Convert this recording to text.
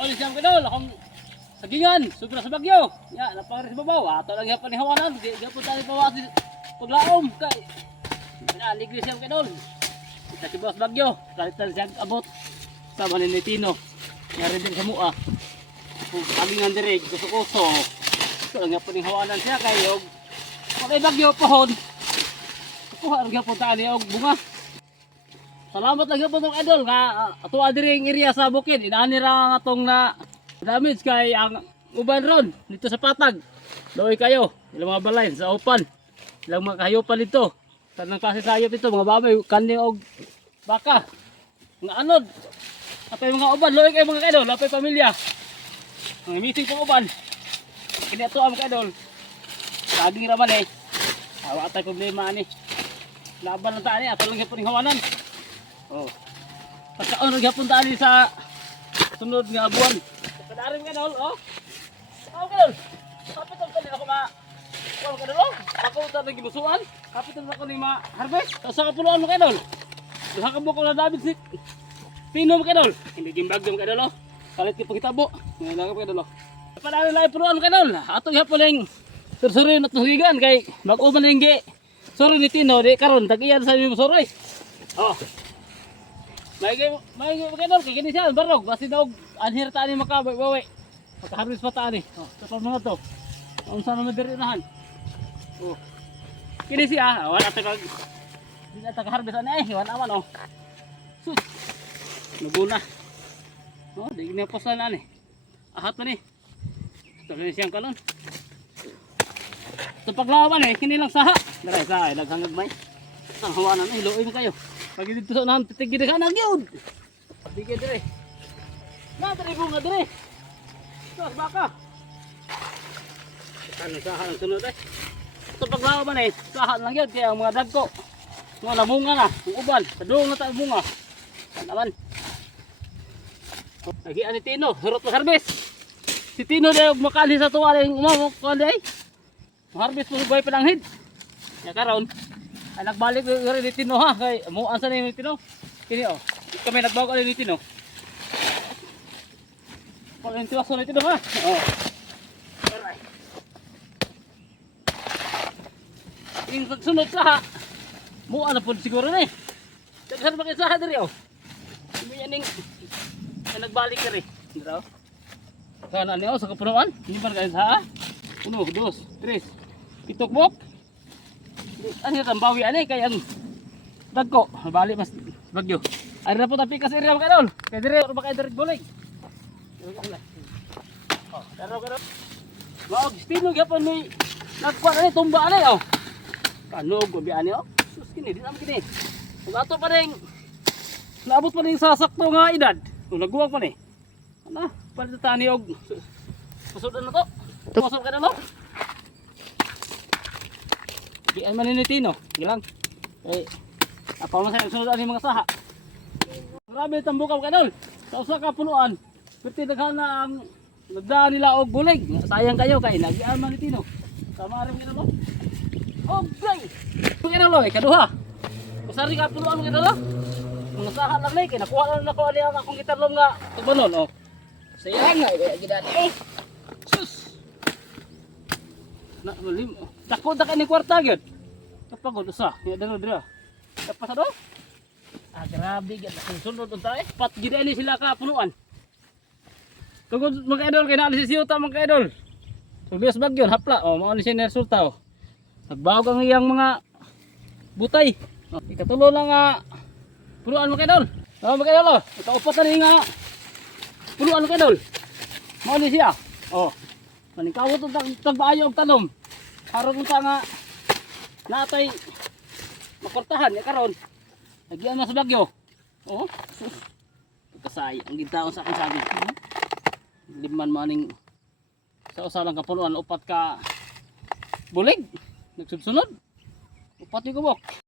Olis siyang kadol, akong sagingan, sobra sa bagyo. Ya, napangari sa babaw. Ato lang yapon ni hawanan, di di po tayo pawati paglaom kay. Na liglis siyang kadol. Kita si boss bagyo, kalitan siyang abot sa manin ni Tino. Yari din sa mua. Kung kagingan direk, kuso-kuso. Ito lang yapon ni hawanan siya kayo. Kung ay bagyo pohon. Kuha ang yapon tayo og bunga. Salamat lang po tong idol nga uh, ato adiri ang area sa bukid inaani ra nga atong na damage kay ang uban ron dito sa patag. Loy kayo, ilang mga balay sa upan. Ilang mga kahayupan dito. Tanang klase sa hayop dito, mga baboy, kani og baka. Mga anod. Apay mga uban, loy kayo mga idol, apay pamilya. Ang meeting pang uban. Kini ato ang mga idol. Saging ra man eh. Awa tay problema ani. Laban lang tayo, ato lang yung hawanan. Oh. Pagkaon naghapon tali sa sunod nga buwan. Padarin ka dol, oh. Oh, dol. Kapit ang kanila ko ma Kuwan ka dol. Ako ta nang gibusuan. Kapit ang ako ni ma harvest. Sa kapuluan mo ka dol. Duha ka buko na David sik. Pino mo ka dol. Hindi gimbag ka dol, oh. Kalit ki pagkitabo. Ngayon ka dol. oh. Padarin lang puluan ka dol. Ato gyapon ning sursuri na tuhigan kay mag-uban ning gi. Sorry ni Tino, di karon tagiyan sa imong sorry. Oh. May gay may gay kadol kay kini siya barog basi daw anhir ta ni makaboy bawi. Pagka-harvest pa ta ni. Oh, sa mga to. Unsa na madiri nahan. Oh. Kini siya, ah, wala ta kag di na ta harvest ani eh, wala man oh. Sus. Naguna. Oh, di na ni. Ahat na ni. Ni siyang kanon. Sa paglawan eh, kini lang saha. Dara sa ay naghangag may. Ang hawanan eh, luoy mo kayo. Pag dito sa nahan, titigil ka na yun. Bigay dire. Na, dire bunga dire. Sos, baka. Ano sahan ang sunod eh. Ito paglawa man eh, sahan lang yun. Kaya ang mga dagko. Mga namunga na, ang uban. Sa doong na tayo bunga. Naman. Lagi ani Tino, hurot na harvest. Si Tino na makali sa tuwa yung umamok ko ay. Harvest mo buhay pananghid. Ya karon. Ay nagbalik rin ni Tino ha kay mo asa yung Tino. Kini oh. Kami nagbago ni Tino. Kung yung tiwaso ni Tino ha. Oh. Alright. Yung sunod sa. Mo ano po siguro na eh. Daghan ba kayo sa diri oh. Hindi yan ning ay nagbalik ka rin. Dito. Sana niyo sa kapunuan. Hindi ba kayo sa ha? Uno, dos, tres. Pitok bok. Ano yung tambawi ani kay ang dagko bali mas bagyo. Ay na po tapi kasi rin mga kadol. Kay dire ba kay dire bulig. Oh, pero pero. Wag stino gyapon ni nagkuan ani tumba ani oh. Kanog gabi ani oh. Sus kini di naman kini. Ug ato pa ring naabot pa ring sa sakto nga edad. Kung nagbuwag pa ni. Ano? Palit tani og Pasudan na to. Tumasok ka na no? Di ay maninitino. Gilang. Eh, apa mo sa sunod ani mga saha. Grabe tambukaw kadol. Sa usa ka punuan. Perti daghan na ang nagdaan nila og bulig. Sayang kayo kay nagian manitino. Tama rin kita mo. Okay. Kung ano lo, ikaduha. Kusari ka punuan mo kadol. Mga saha lang lay kay nakuha na nako ali ang akong gitarlom nga tubanon oh. Sayang nga kaya gidan. Eh. Sus. Na malim. Dako da kani kwarta gyud. Kapagod usa. Ya dalo dira. Tapos ano? Ah, grabe gyud sunod unta eh. Pat gid ani sila ka punuan. Kagod mga idol kay naa si Siyota mga idol. Tubias bagyon hapla oh mao ni na resulta oh. Nagbawag ang iyang mga butay. Oh, ikatulo lang nga punuan mga idol. Oh mga idol oh. Ito upat na ni nga punuan mga idol. Mao ni siya. Oh. Maningkawot ang tag tagbayo og tanom. Aron unta nga natay makortahan ya karon. Nagyan na sa bagyo. Oh. Kasay ang gintaon sa akin sabi. Liman maning sa usa lang kapunuan upat ka bulig. Nagsunod. Upat yung kubok.